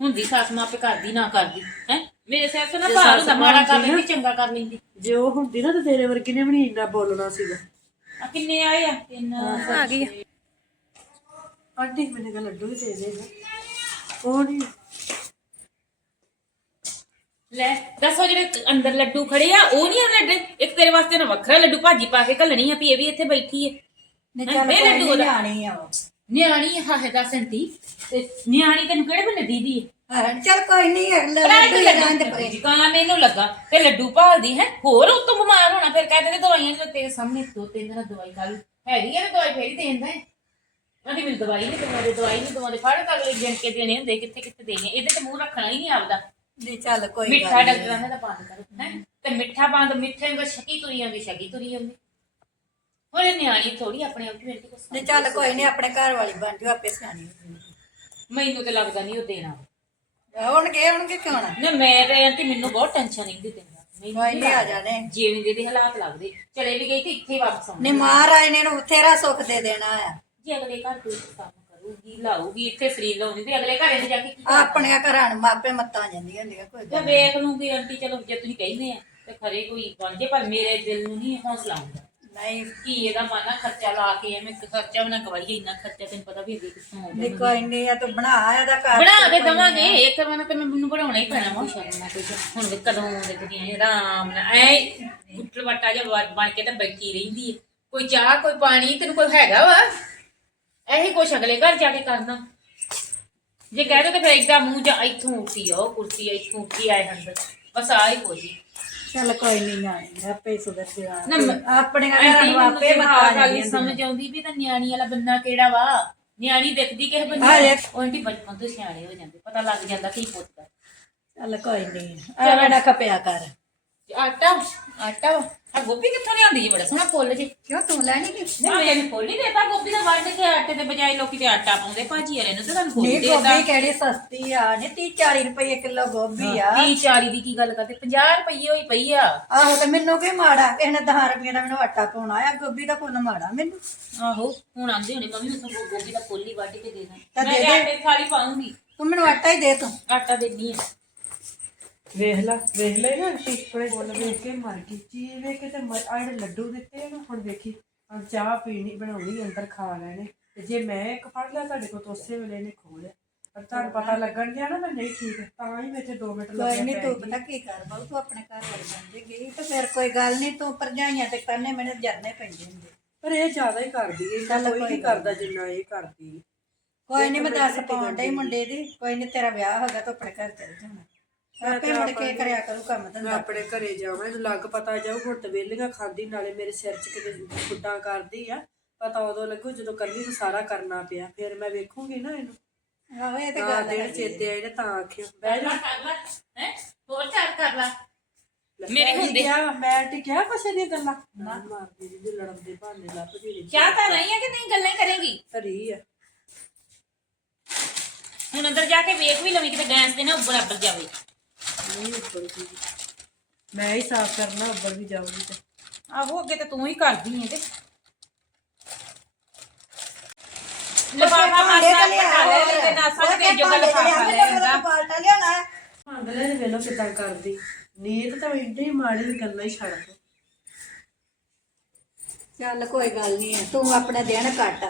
ਹੁੰਦੀ ਸੱਸ ਮਾਂ ਆਪੇ ਕਰਦੀ ਨਾ ਕਰਦੀ ਹੈ? ਮੇਰੇ ਸਿਰ ਤੋਂ ਨਾ ਜੇ ਭਾਰ ਸੱਸ ਹੁੰਦਾ ਮਾੜਾ ਕਰ ਲੈਂਦੀ ਚੰਗਾ ਕਰ ਲੈਂਦੀ। ਜੇ ਉਹ ਹੁੰਦੀ ਨਾ ਤੇ ਤੇਰੇ ਵਰਗੀ ਨੇ ਵੀ ਨਹੀਂ ਇੰਨਾ ਬੋਲਣਾ ਸੀਗਾ। ਆ ਕਿੰਨੇ ਆਏ ਆ? ਤਿੰਨ ਆ ਗਈ ਆਂਟੀ ਮੈਨੂੰ ਕਹ ਲੱਡੂ ਵੀ ਦੇ ਦੇ ਨਾ ਉਹ ਨਹੀਂ ਲੈ ਦੱਸੋ ਜਿਹੜੇ ਅੰਦਰ ਲੱਡੂ ਖੜੇ ਆ ਉਹ ਨਹੀਂ ਲੱਡੂ ਇੱਕ ਤੇਰੇ ਵਾਸਤੇ ਨਾ ਵੱਖਰਾ ਲੱਡੂ ਭਾਜੀ ਪਾ ਕੇ ਘੱਲਣੀ ਆ ਵੀ ਇਹ ਵੀ ਇੱਥੇ ਬੈਠੀ ਹੈ ਨੇ ਹੈਂ, ਚੱਲ ਇਹ ਕੋਈ ਲੱਡੂ ਨੀ, ਉਹਦਾ। ਨਿਆਣੀ ਆ ਉਹ। ਨਿਆਣੀ ਹਾਂ ਹੈ ਦੱਸੰਤੀ ਤੇ ਨਿਆਣੀ ਤੈਨੂੰ ਕਿਹੜੇ ਬੰਨੇ ਦੀਦੀ ਹਾਂ, ਚੱਲ ਕੋਈ ਨਹੀਂ ਲੱਡੂ ਲੱਡੂ ਲਗਾਉਣ ਦੇ ਪਰੇ ਕਾਂ ਮੈਨੂੰ ਲੱਗਾ ਤੇ ਲੱਡੂ ਭਾਲਦੀ ਹੈ? ਹੋਰ ਉਤੋਂ ਬਿਮਾਰ ਹੋਣਾ ਫਿਰ ਕਹਿੰਦੇ ਨੇ ਦਵਾਈਆਂ ਜੋ ਤੇਰੇ ਸਾਹਮਣੇ ਦੋ ਤਿੰਨ ਦਿਨ ਦਵਾਈ ਖਾ ਲਈ ਹੈਗੀ ਆ ਨਾ ਦਵਾਈ ਫੇਰ ਹੀ ਦੇਂਦਾ ਹੈ। ਕਹਿੰਦੀ ਮੈਨੂੰ ਦਵਾਈ ਨਹੀਂ ਦਵਾਉਂਦੇ ਦਵਾਈ ਨਹੀਂ ਦਵਾਉਂਦੇ। ਫੜ ਤਾਂ ਅਗਲੇ ਗਿਣ ਕੇ ਦੇਣੇ ਹੁੰਦੇ ਕਿੱਥੇ ਕਿੱਥੇ ਦੇਣੇ ਇਹਦੇ ਤੇ ਮੂੰਹ ਰੱਖਣਾ ਹੀ ਨਹੀਂ ਆਪਦਾ। ਨਹੀਂ ਚੱਲ ਕੋਈ ਮਿੱਠਾ ਗੱਲ ਨੀ। ਡਾਕਟਰਾਂ ਨੇ ਤਾਂ ਬੰਦ ਕਰ ਹੈ? ਤੇ ਮਿੱਠਾ ਬੰਦ ਮਿੱਠੇ ਨੂੰ ਛਕੀ ਤੁਰੀ ਜਾਂਦੀ ਛਕੀ ਤੁਰੀ ਜਾਂਦੀ ਹੋਰ ਇਹ ਨਿਆਣੀ ਥੋੜੀ ਆਪਣੇ ਆਪ ਨੂੰ ਕੁਛ ਨਹੀਂ ਚੱਲ ਕੋਈ ਨਹੀਂ ਆਪਣੇ ਘਰ ਵਾਲੀ ਬਣ ਜੂ ਆਪੇ ਸਿਆਣੀ ਮੈਨੂੰ ਤੇ ਲੱਗਦਾ ਨਹੀਂ ਉਹ ਦੇਣਾ। ਆਉਣਗੇ ਆਉਣਗੇ ਕਿਉਂ ਨਾ ਨਾ ਮੈਂ ਤੇ ਆਂਟੀ ਮੈਨੂੰ ਬਹੁਤ ਟੈਨਸ਼ਨ ਨਹੀਂ ਕੋਈ ਨਹੀਂ ਆ ਜਾਣੇ। ਜਿਵੇਂ ਦੇ ਦੇ ਹਾਲਾਤ ਲੱਗਦੇ। ਚਲੇ ਵੀ ਗਈ ਤੇ ਇੱਥੇ ਹੀ ਵਾਪਸ ਆਉਣਾ। ਨਹੀਂ ਮਹਾਰਾਜ ਨੇ ਇਹਨੂੰ ਬਥੇਰਾ ਸੁੱਖ ਦੇ ਦੇਣਾ ਆ। ਜੇ ਅਗਲੇ ਘਰ ਕੋਈ ਕੰਮ ਕਰੂਗੀ ਲਾਊਗੀ ਇੱਥੇ ਸਰੀਰ ਲਾਉਂਦੀ ਤੇ ਅਗਲੇ ਘਰ ਇਹਨੇ ਜਾ ਕੇ ਕੀ ਕਰਨਾ? ਆਪਣੀਆਂ ਘਰਾਂ ਨੂੰ ਮਾਪੇ ਮੱਤਾਂ ਜਾਂਦੀਆਂ ਹੁੰਦੀਆਂ ਕੋਈ ਤੇ ਗੱਲ ਵੇਖ ਲੂੰਗੀ ਆਂਟੀ ਚਲੋ ਜੇ ਤੁਸੀਂ ਕਹਿੰਦੇ ਆ ਤੇ ਖਰੇ ਕੋਈ ਬਣ ਜੇ ਪਰ ਮੇਰੇ ਦਿਲ ਨੂੰ ਨਹੀਂ ਹੌਸਲਾ ਆਉਂਦਾ। ਨਹੀਂ ਕੀ ਇਹਦਾ ਮਾਨਾ ਖਰਚਾ ਲਾ ਕੇ ਐਵੇਂ ਖਰਚਾ ਬਣਾ ਕਵਾਈਏ ਇੰਨਾ ਖਰਚਾ ਤੈਨੂੰ ਪਤਾ ਵੀ ਅੱਗੇ ਕਿੱਥੋਂ ਆਉਂਦਾ ਨਹੀਂ ਕੋਈ ਨਹੀਂ ਆ ਤੂੰ ਬਣਾ ਇਹਦਾ ਘਰ ਬਣਾ ਕੇ ਦਵਾਂਗੇ ਇੱਕ ਵਾਰ ਤਾਂ ਮੈਨੂੰ ਬਣਾਉਣਾ ਹੀ ਪੈਣਾ ਵਾ ਸ਼ਰਮਾ ਕੋਈ ਹੁਣ ਵੀ ਕਦੋਂ ਦੇਖਦੀ ਆਂ ਆਰਾਮ ਨਾਲ ਐ ਗੁੱਟਲ ਵੱਟਾ ਜਿਹਾ ਬਣ ਕੇ ਤਾਂ ਬੈਠੀ ਰਹਿੰਦੀ ਹੈ ਕੋਈ ਚਾਹ ਕੋਈ ਪਾਣੀ ਤੈਨੂੰ ਕੋਈ ਹੈਗਾ ਵਾ ਇਹੀ ਕੁਛ ਅਗਲੇ ਘਰ ਜਾ ਕੇ ਕਰਨਾ ਜੇ ਕਹਿ ਦੋ ਤਾਂ ਫਿਰ ਏਦਾਂ ਮੂੰਹ ਜਾਂ ਇੱਥੋਂ ਉੱਠੀ ਆ ਉਹ ਕੁਰਸੀ ਆ, ਇੱਥੋਂ ਉੱਠੀ ਆਏ ਅੰਦਰ ਬਸ ਆ ਹੀ ਕੁਛ ਚੱਲ ਕੋਈ ਨਹੀਂ ਨਿਆਣੀ ਆਪੇ ਸੁਧਰ ਜਾਣਾ। ਨਾ ਆਪਣੀਆਂ ਘਰਾਂ ਨੂੰ ਆਪੇ ਮੱਤਾਂ ਗੱਲ ਸਮਝ ਆਉਂਦੀ ਵੀ ਤਾਂ ਨਿਆਣੀ ਵਾਲਾ ਬੰਦਾ ਕਿਹੜਾ ਵਾ? ਨਿਆਣੀ ਦੇਖਦੀ ਕਿਸੇ ਬੰਦੇ ਨੂੰ, ਉਹ ਆਂਟੀ ਬਚਪਨ ਤੋਂ ਸਿਆਣੇ ਹੋ ਜਾਂਦੇ ਪਤਾ ਲੱਗ ਜਾਂਦਾ ਕੀ ਪੁੱਛਦਾ ਚੱਲ ਕੋਈ ਨਹੀਂ ਨਾ ਖਪਿਆ ਕਰ। ਆਟਾ ਆਟਾ। ਆ ਗੋਭੀ ਕਿੱਥੋਂ ਲਿਆਂਦੀ ਜੀ ਬੜਾ ਸੋਹਣਾ ਫੁੱਲ ਜੀ। ਕਿਉਂ ਤੂੰ ਲੈਣੀ ਕਿ ਨਹੀਂ ਮੈਨੂੰ ਫੁੱਲ ਹੀ ਦੇਤਾ। ਗੋਭੀ ਦਾ ਵੱਢ ਕੇ ਆਟੇ ਦੇ ਬਜਾਏ ਲੋਕੀ ਤੇ ਆਟਾ ਪਾਉਂਦੇ। ਭਾਜੀ ਵਾਲੇ ਨੂੰ ਤੇ ਤੁਹਾਨੂੰ ਫੁੱਲ ਨਹੀਂ ਦੇਤਾ। ਗੋਭੀ ਕਿਹੜੀ ਸਸਤੀ ਆ? ਨਹੀਂ 30 40 ਰੁਪਏ ਕਿਲੋ ਗੋਭੀ ਆ। 30 40 ਦੀ ਕੀ ਗੱਲ ਕਰਦੇ? 50 ਰੁਪਏ ਹੋਈ ਪਈ ਆ। ਆਹੋ ਤੇ ਮੈਨੂੰ ਕੀ ਮਾੜਾ। ਕਿਸੇ ਨੇ 10 ਰੁਪਏ ਦਾ ਮੈਨੂੰ ਆਟਾ ਪਾਉਣਾ ਆ। ਗੋਭੀ ਦਾ ਕੋਨ ਮਾੜਾ ਮੈਨੂੰ। ਆਹੋ ਹੁਣ ਆਂਦੇ ਹੋਣੇ। ਮੰਮੀ ਨੂੰ ਗੋਭੀ ਦਾ ਫੁੱਲ ਹੀ ਵੱਢ ਕੇ ਦੇ ਮੈਂ। ਆਟੇ ਥਾਲੀ ਪਾਉਂਗੀ। ਤੂੰ ਮੈਨੂੰ ਆਟਾ ਹੀ ਦੇ ਤੂੰ। ਆਟਾ ਦੇਣੀ ਆ। ਵੇਖ ਲੈ ਵੇਖ ਲੈ ਨਾ ਥੋੜੇ ਬੋਲ ਵੇਖ ਕੇ। ਮਰ ਗਈ ਚੀਜ਼ ਵੇਖ ਕੇ ਤੇ ਮਰ- ਜਿਹੜੇ ਲੱਡੂ ਦਿੱਤੇ ਨਾ ਹੁਣ ਵੇਖੀ ਹੁਣ ਚਾਹ ਪੀਣੀ ਬਣਾਉਣੀ ਅੰਦਰ ਖਾ ਲੈਣੇ। ਤੇ ਜੇ ਮੈਂ ਇੱਕ ਫੜ ਲਿਆ ਤੁਹਾਡੇ ਕੋਲ ਤਾਂ ਉਸੇ ਵੇਲੇ ਨੇ ਖੋ ਲਿਆ। ਪਰ ਤੁਹਾਨੂੰ ਪਤਾ ਲੱਗਣ ਗਿਆ ਨਾ ਮੈਂ ਨਹੀਂ ਠੀਕ ਤਾਂ ਹੀ ਵਿੱਚ 2 ਮਿੰਟ ਕੋਈ ਲੱਗਿਆ ਨਹੀਂ ਤੂੰ। ਪਤਾ ਕੀ ਕਰ ਬਹੁ ਤੂੰ ਆਪਣੇ ਘਰ ਵਾਲੀ ਬਣ ਗਈ ਤੇ ਫਿਰ ਕੋਈ ਗੱਲ ਨਹੀਂ ਤੂੰ ਪਰਜਾਈਆਂ ਤੇ ਕਰਨੇ ਮੈਨੂੰ ਜਰਨੇ ਪੈਂਦੇ ਹੁੰਦੇ। ਪਰ ਇਹ ਜ਼ਿਆਦਾ ਹੀ ਕਰਦੀ ਹੈ ਚੱਲ ਕੋਈ ਕੋਈ ਨਹੀਂ ਕਰਦਾ ਜਿੰਨਾ ਇਹ ਕਰਦੀ ਹੈ ਕੋਈ ਨਹੀਂ ਮੈਂ ਦੱਸ ਪਾਉਣ ਡਈ ਮੁੰਡੇ ਦੀ ਕੋਈ ਨਹੀਂ ਤੇਰਾ ਵਿਆਹ ਹੋਗਾ ਤੂੰ ਆਪਣੇ ਘਰ ਚਲ ਜਾਣਾ। ਆਪੇ ਮੁੜ ਕੇ ਕਰਿਆ ਕਰੂ ਕੰਮ ਮੈਂ ਧੰਦਾ ਆਪਣੇ ਘਰੇ ਜਾਵਾਂ ਇਹਨੂੰ ਲੱਗ ਪਤਾ ਜਾਊ ਹੁਣ ਤੇ ਵੇਲੀਆਂ ਖਾਂਦੀ ਨਾਲੇ ਮੇਰੇ ਸਿਰ 'ਚ ਕਿਤੇ ਫੁੱਟਾਂ ਕਰਦੀ ਆ। ਪਤਾ ਉਦੋਂ ਲੱਗੂ ਜਦੋਂ ਕੱਲੀ ਨੂੰ ਸਾਰਾ ਕਰਨਾ ਪਿਆ ਫਿਰ ਮੈਂ ਵੇਖੂੰਗੀ ਨਾ ਇਹਨੂੰ। ਆਹੋ ਇਹ ਤੇ ਗੱਲ ਦਿਨ ਹੈ ਚੇਤੇ ਆਏ ਨੇ ਤਾਂ ਆਖਿਓ। ਬਹਿ ਜਾ ਕਰ ਲੈ ਹੈ ਹੋਰ ਚਾਰ ਕਰ ਲੈ। ਮੇਰੇ ਹੁੰਦੇ- ਮੈਂ ਕਿਹਾ ਕੁਛ ਦੀਆਂ ਗੱਲਾਂ। ਨਾ। ਮਾਰਦੀ ਜੀ ਲੜਨ ਦੇ ਬਹਾਨੇ ਲੱਭਦੀ ਰਹੀ। ਚਾਹ ਤਾਂ ਨਹੀਂ ਆ ਕਿ ਨਹੀਂ ਗੱਲਾਂ ਹੀ ਕਰੇਗੀ? ਧਰੀ ਆ। ਹੁਣ ਅੰਦਰ ਜਾ ਕੇ ਵੇਖ ਵੀ ਲਵੀਂ ਕਿਤੇ ਗੈਸ ਦੇ ਨਾ ਉੱਪਰ ਅੱਬਲ ਜਾਵੇ। ਨਹੀਂ ਉੱਪਰ ਜੀ ਮੈਂ ਹੀ ਸਾਫ਼ ਕਰਨਾ ਉੱਪਰ ਵੀ ਜਾਊਗੀ ਤੇ। ਆਹੋ ਅੱਗੇ ਤੇ ਤੂੰ ਹੀ ਕਰਦੀ ਏ ਤੇ ਲਫਾਫਾ ਮਾਸਾ ਲੈ ਤੇ ਨਾ ਸੱਚ ਕੇ ਜੋ ਲਫਾਫਾ ਲੈ ਜਾਂਦਾ ਪਾਲਟਾ ਲਿਆਉਣਾ ਮੰਗ ਲੈ ਵੇਲੋ ਕਿਦਾਂ ਕਰਦੀ। ਨੀਤ ਤਾਂ ਇੰਨੀ ਮਾੜੀ ਗੱਲਾਂ ਹੀ ਛੱਡ ਦੋ। ਚੱਲ ਕੋਈ ਗੱਲ ਨਹੀਂ ਤੂੰ ਆਪਣਾ ਦਿਨ ਕੱਟ।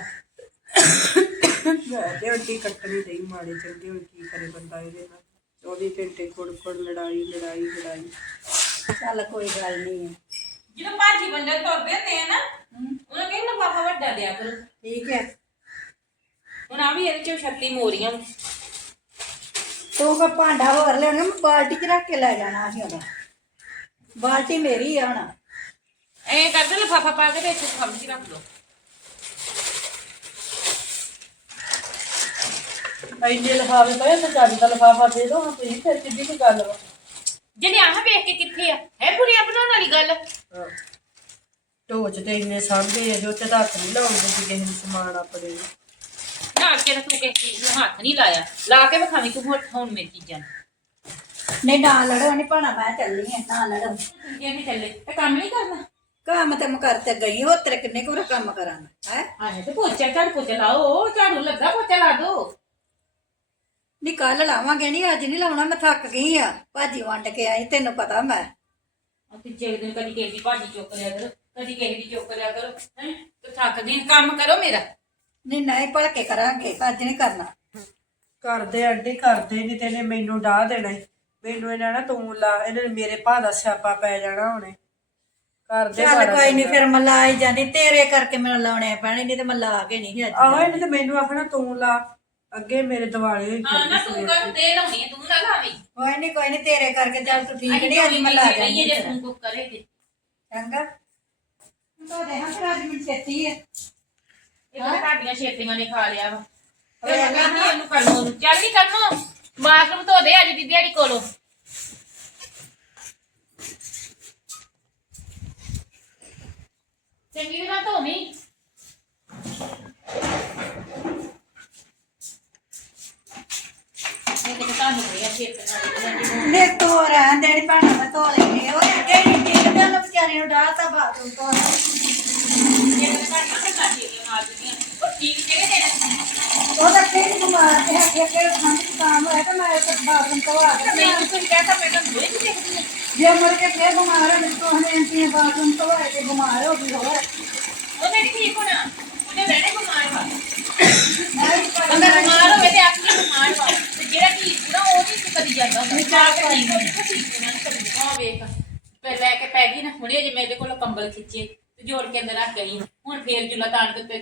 ਤੇ ਅੱਡੀ ਕੱਟਣੀ ਨਹੀਂ ਮਾੜੀ ਚੰਗੀ ਹੁਣ ਕੀ ਕਰੇ ਬੰਦਾ ਇਹਦੇ ਨਾਲ। 24 ਘੰਟੇ ਕੁੜ ਕੁੜ ਲੜਾਈ ਲੜਾਈ ਲੜਾਈ। ਚੱਲ ਕੋਈ ਗੱਲ ਨਹੀਂ ਜਦੋਂ ਭਾਜੀ ਬੰਦੇ ਤੁਰਦੇ ਹੁੰਦੇ ਆ ਨਾ ਉਹਨਾਂ ਕਹਿੰਦੇ ਲਫਾਫਾ ਵੱਡਾ ਦਿਆ ਕਰੋ। ਠੀਕ ਹੈ। ਹੁਣ ਆ ਵੀ ਇਹਦੇ ਚੋਂ 36 ਮੋਰੀਆਂ। ਤੂੰ ਕੋ ਭਾਂਡਾ ਹੋਰ ਲੈਣਾ ਮੈਂ ਬਾਲਟੀ 'ਚ ਰੱਖ ਕੇ ਲੈ ਜਾਣਾ ਸੀ ਉਹਦਾ। ਬਾਲਟੀ ਮੇਰੀ ਆ ਹੁਣ। ਐਂ ਕਰਦੇ ਲਫਾਫਾ ਪਾ ਕੇ ਇੱਥੇ ਸਬਜ਼ੀ ਰੱਖ ਲਓ। ਇੰਨੇ ਪਏ ਚੱਜ ਦਾ ਲਫਾਫਾ ਦੇ ਦੋ ਹਾਂ ਤੁਸੀਂ ਫਿਰ ਕਿੱਡੀ ਕੀ ਗੱਲ ਵਾ। ਜਿਹਨੇ ਆਹ ਵੇਖ ਕੇ ਕਿੱਥੇ ਆ ਹੈ ਪੂਰੀਆਂ ਬਣਾਉਣ ਵਾਲੀ ਗੱਲ? ਹਾਂ। ਢੋਚ ਤੇ ਇੰਨੇ ਸਾਂਭੇ ਆ ਜੋ ਤੇ ਹੱਥ ਨਹੀਂ ਲਾਉਂਦੇ ਜੀ ਕਿਸੇ ਨੂੰ ਸਮਾਨ ਆਪਣੇ। ਨੂੰ। ਨਾ ਕੇ ਤੂੰ ਕਿਸੇ ਚੀਜ਼ ਨੂੰ ਹੱਥ ਨਹੀਂ ਲਾਇਆ। ਲਾ ਕੇ ਵਿਖਾਵੀਂ ਤੂੰ ਹੁਣ ਹੁਣ ਮੇਰੀ ਚੀਜ਼ਾਂ ਨਹੀਂ ਨਾ ਲੜੋ ਨਹੀਂ ਭਾਣਾ ਮੈਂ ਚੱਲੀ ਆ ਨਾ ਲੜੋ। ਜੇ ਨਹੀਂ ਚੱਲੇ ਤੇ ਕੰਮ ਨਹੀਂ ਕਰਨਾ? ਕੰਮ ਤੇ ਮੈਂ ਕਰ ਤੇ ਗਈ ਹੋ ਤੇਰੇ ਕਿੰਨੇ ਕੁ ਕੰਮ ਕਰਾਂਗਾ ਹੈ? ਆਹੇ ਤੇ ਪੋਚਾ ਝਾੜ ਪੋਚਾ ਲਾਓ ਝਾੜੂ ਲੱਗਾ ਪੋਚਾ ਲਾ ਦੋ। ਨਹੀਂ ਕੱਲ ਲਾਵਾਂਗੇ ਨਹੀਂ ਅੱਜ ਨਹੀਂ ਲਾਉਣਾ ਮੈਂ ਥੱਕ ਗਈ ਆ। ਭਾਜੀ ਵੰਡ ਕੇ ਆਈ ਤੈਨੂੰ ਪਤਾ ਮੈਂ। ਆ ਦਿਨ ਕਦੀ ਕਿਸੇ ਦੀ ਭਾਜੀ ਚੁੱਕ ਲਿਆ ਕਰੋ ਕਦੀ ਕਿਸੇ ਦੀ ਚੁੱਕ ਲਿਆ ਕਰੋ ਹੈ? ਤੇ ਥੱਕਦੀ ਆਂ, ਕੰਮ ਕਰੋ ਮੇਰਾ। ਨਹੀਂ ਨਹੀਂ ਭਲਕੇ ਕਰਾਂਗੇ ਅੱਜ ਨਹੀਂ ਕਰਨਾ। ਕਰਦੇ ਅੱਡੇ ਕਰਦੇ ਨਹੀਂ ਤੇ ਇਹਨੇ ਮੈਨੂੰ ਡਾਹ ਦੇਣਾ ਈ। ਮੈਨੂੰ ਇਹਨਾਂ ਨਾ ਤੂੰ ਲਾ ਇਹਨੇ ਮੇਰੇ ਭਾ ਦਾ ਸਿਆਪਾ ਪੈ ਜਾਣਾ ਹੁਣੇ। ਕਰਦੇ ਚੱਲ ਕੋਈ ਨਹੀਂ ਫਿਰ ਮੈਂ ਲਾ ਹੀ ਜਾਂਦੀ ਤੇਰੇ ਕਰਕੇ ਮੈਨੂੰ ਲਾਉਣੇ ਪੈਣੇ ਨਹੀਂ ਤੇ ਮੈਂ ਲਾ ਕੇ ਨਹੀਂ ਅੱਜ। ਆਹੋ ਇਹਨੇ ਤੇ ਮੈਨੂੰ ਆਖਣਾ ਤੂੰ ਲਾ। ਅੱਗੇ ਮੇਰੇ ਦਿਵਾਲੇ ਹੋਈ ਹਾਂ ਨਾ ਤੂੰ ਕਰ ਦੇ। ਲਾਉਣੀ ਆ, ਤੂੰ ਨਾ ਲਾਵੀਂ ਕੋਈ ਨਹੀਂ ਕੋਈ ਨਹੀਂ ਤੇਰੇ ਕਰਕੇ ਚੱਲ ਤੂੰ ਠੀਕ ਨਹੀਂ ਅੱਜ ਮੈਂ ਲਾ ਜਾਂਦੀ ਜੇ ਫਿਰ। ਤੂੰ ਕੁੱਕ ਕਰੇ ਤੇ। ਚੰਗਾ। ਤੋ ਦੇ ਹਾਂ ਫਿਰ ਅੱਜ ਮੈਨੂੰ ਛੇਤੀ ਹੈ ਇਹ ਤਾਂ ਤੁਹਾਡੀਆਂ ਛੇਤੀਆਂ ਨੇ ਖਾ ਲਿਆ ਵਾ। ਤੇ ਕਹਿੰਦੀ ਇਹਨੂੰ ਕਰ ਲਓ ਚੱਲ ਨਹੀਂ ਕਰਨੋ। ਬਾਥਰੂਮ ਧੋ ਦੇ ਅੱਜ ਦੀ ਦਿਹਾੜੀ ਕੋਲੋਂ। ਚੰਗੀ ਤਰ੍ਹਾਂ ਧੋਣੀ ਇਹ ਕਿਤੇ ਤੁਹਾਨੂੰ ਹੋਇਆ ਛੇਤੀਆਂ ਨੇ ਨੇ ਤੋ ਰਹਿਣ ਦੇਣੀ ਭਾਣਾ ਮੈਂ ਧੋ ਲੈਣੀ ਉਹ ਅੱਗੇ ਨਹੀਂ ਠੀਕ ਤੇ ਉਹਨੂੰ ਵਿਚਾਰੀ ਨੂੰ ਡਾਹਤਾ ਬਾਥਰੂਮ ਤੋਂ ਉਹ ਤਾਂ ਕਿਹੜੀ ਬਿਮਾਰ ਤੇ ਹੈ ਕਿ ਕਿਹੜਾ ਠੰਡ ਜ਼ੁਕਾਮ ਹੋਇਆ ਤੇ ਮੈਂ ਇੱਕ ਬਾਥਰੂਮ ਤੋਂ ਆ ਕੇ ਜੇ ਮਰ ਕੇ ਫੇਰ ਬਿਮਾਰ ਹੋ ਗਈ ਤੋਂ ਹਨੇ ਐਂਟੀ ਬਾਥਰੂਮ ਤੋਂ ਆਏ ਤੇ ਬਿਮਾਰ ਹੋ ਗਈ ਹੋਰ ਲੈ ਕੇ ਪੈ ਗਈ ਨਾ ਹੁਣੇ ਜੇ ਮੇਰੇ ਕੋਲ ਕੰਬਲ ਖਿੱਚੇ ਤੇ ਜੋੜ ਕੇ ਅੰਦਰ ਰੱਖ ਗਈ। ਹੁਣ ਫੇਰ ਜੁਲਾ ਤਾਣ ਕੇ ਤੇ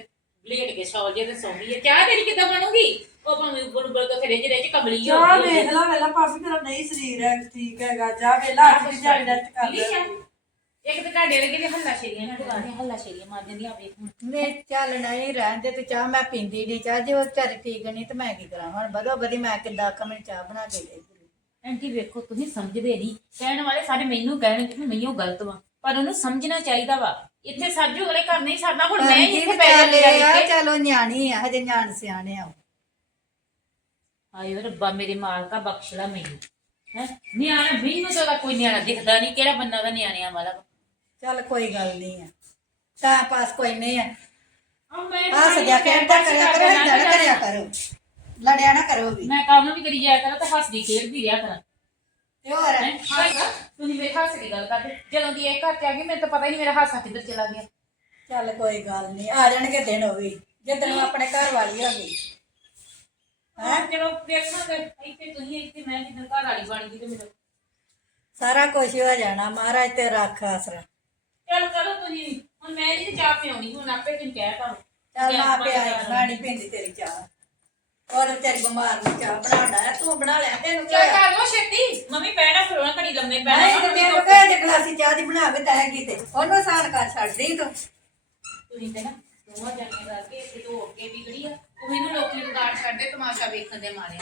ਬਲੇਡ ਕੇ ਸੌ ਜੇ ਤੇ ਸੌਂਦੀ ਹੈ। ਚਾਹ ਤੇਰੀ ਕਿੱਦਾਂ ਬਣੂਗੀ? ਉਹ ਭਾਵੇਂ ਉੱਬਲ ਉੱਬਲ ਕੇ ਫਿਰ ਜਿਹੜੇ ਚ ਕਮਲੀ ਹੋ ਜਾ ਗਈ ਵੇਖ ਲਾ ਵੇਲਾ ਭਾਵੇਂ ਤੇਰਾ ਨਹੀਂ ਸਰੀਰ ਹੈ ਠੀਕ ਹੈਗਾ। ਜਾ ਵੇਲਾ ਅੱਜ ਦੀ ਜਾਈ ਰੈਸਟ ਕਰ ਲੈ ਹੈ। ਇੱਕ ਤੇ ਤੁਹਾਡੇ ਵਰਗੇ ਦੇ ਹੱਲਾ ਸ਼ੇਰੀਆਂ ਨਾ ਦੁਕਾਨੇ ਹੱਲਾ ਸ਼ੇਰੀਆਂ ਮਾਰ ਦਿੰਦੀਆਂ ਵੇਖ ਹੁਣ ਨੇ। ਚੱਲ ਨਹੀਂ ਰਹਿਣ ਦੇ ਤੇ ਚਾਹ ਮੈਂ ਪੀਂਦੀ ਨਹੀਂ। ਚਾਹ ਜੇ ਉਹ ਵਿਚਾਰੀ ਠੀਕ ਨਹੀਂ ਤੇ ਮੈਂ ਕੀ ਕਰਾਂ? ਹੁਣ ਬਦੋ ਬਦੀ ਮੈਂ ਕਿੱਦਾਂ ਕਮੇ ਚਾਹ ਬਣਾ ਕੇ ਦੇ। ਆਂਟੀ ਵੇਖੋ ਤੁਸੀਂ ਸਮਝਦੇ ਨਹੀਂ। ਕਹਿਣ ਵਾਲੇ ਸਾਰੇ ਮੈਨੂੰ ਕਹਿਣਗੇ ਕਿ ਮੈਨੂੰ ਗਲਤ ਵਾ। ਪਰ ਉਹਨੂੰ ਸਮਝਣਾ ਚਾਹੀਦਾ ਵਾ। ਇੱਥੇ ਸਾਜੂ ਵਾਲੇ ਘਰ ਨਹੀਂ ਸਰਦਾ ਹੁਣ ਮੈਂ ਹੀ ਇੱਥੇ ਪੈ ਜਾਂਦੀ ਚਲੋ ਨਿਆਣੀ ਆ ਹਜੇ ਨਿਆਣ ਸਿਆਣੇ ਆ ਉਹ। ਹਾਏ ਰੱਬਾ ਮੇਰੇ ਮਾਲਕਾ ਬਖਸ਼ ਲੈ ਮੈਨੂੰ। ਹੈ? ਨਿਆਣਾ ਮੈਨੂੰ ਤਾਂ ਕੋਈ ਨਿਆਣਾ ਦਿਖਦਾ ਨਹੀਂ ਕਿਹੜਾ ਬੰਦਾ ਦਾ ਨਿਆਣਿਆਂ ਵਾਲਾ। ਚੱਲ ਕੋਈ ਗੱਲ ਨਹੀਂ ਆ। ਤਾਂ ਪਾਸ ਕੋਈ ਨਹੀਂ ਆ। ਆ ਮੈਂ ਖੇਡਦਾ ਕਰਿਆ ਕਰੋ ਕਰਿਆ ਕਰੋ। ਲੜਿਆ ਨਾ ਕਰੋ ਵੀ। ਮੈਂ ਕੰਮ ਵੀ ਕਰੀ ਜਾਇਆ ਕਰਾਂ ਤਾਂ ਹੱਸਦੀ ਖੇਡਦੀ ਰਿਹਾ ਕਰਾਂ। ਤੇ ਹੋਰ? ਹੈਂ? ਤੁਸੀਂ ਮੇਰੇ ਹਾਸੇ ਦੀ ਗੱਲ ਕਰਦੇ। ਜਦੋਂ ਦੀ ਇਹ ਘਰ ਚ ਆ ਗਈ ਮੈਨੂੰ ਤਾਂ ਪਤਾ ਹੀ ਨਹੀਂ ਮੇਰਾ ਹਾਸਾ ਕਿੱਧਰ ਚਲਾ ਗਿਆ। ਚੱਲ ਕੋਈ ਗੱਲ ਨਹੀਂ ਆ ਜਾਣਗੇ ਦਿਨ ਉਹ ਵੀ। ਜਦੋਂ ਆਪਣੇ ਘਰ ਵਾਲੀ ਹੋ ਗਈ। ਹਾਂ? ਚਲੋ ਦੇਖਾਂਗੇ ਇੱਥੇ ਤੁਸੀਂ ਇੱਥੇ ਮੈਂ ਕਿੱਧਰ ਘਰ ਵਾਲੀ ਬਣ ਗਈ ਤੇ ਮੇਰਾ ਸਾਰਾ ਕੁਝ ਹੋ ਜਾਣਾ। ਮਹਾਰਾਜ ਤੇ ਰੱਖ ਆਸਰਾ। ਚਲ ਕਰੋ ਤੁਸੀਂ ਹੁਣ ਮੈਂ ਨਹੀਂ ਚਾਹ ਪਿਉਣੀ ਹੁਣ ਆਪੇ ਤੁਸੀਂ ਕਹਿ ਤਾ ਚੱਲ ਮਾਂ ਪਿਆਈ ਮੈਂ ਨਹੀਂ ਪੀਂਦੀ ਤੇਰੀ ਚਾਹ। ਔਰ ਤੇਰੀ ਬਿਮਾਰ ਨੂੰ ਚਾਹ ਬਣਾਉਣਾ ਹੈ ਤੂੰ ਬਣਾ ਲਿਆ ਤੈਨੂੰ ਕਿਹਾ ਕਰ ਲੋ ਛੇਤੀ। ਮੰਮੀ ਪੈਣਾ ਫਿਰ ਘੜੀ ਲੰਮੇ ਪੈਣਾ ਨਹੀਂ ਤੇ ਜੇ ਗਲਾਸੀ ਚਾਹ ਦੀ ਬਣਾਵੇ ਤਾਂ ਹੈਗੀ ਤੇ ਉਹਨੂੰ ਸਾਨ ਕਰ ਛੱਡਦੀ ਤੂੰ। ਤੁਸੀਂ ਤੇ ਨਾ ਦੋਵਾਂ ਜਾਣੀਆਂ ਕਰਕੇ ਇੱਥੇ ਤੋਂ ਅੱਗੇ ਵਿਗੜੀ ਆ। ਉਹ ਇਹਨੂੰ ਲੋਕੀ ਰਿਕਾਰਡ ਛੱਡਦੇ ਤਮਾਸ਼ਾ ਵੇਖਣ ਦੇ ਮਾਰੇ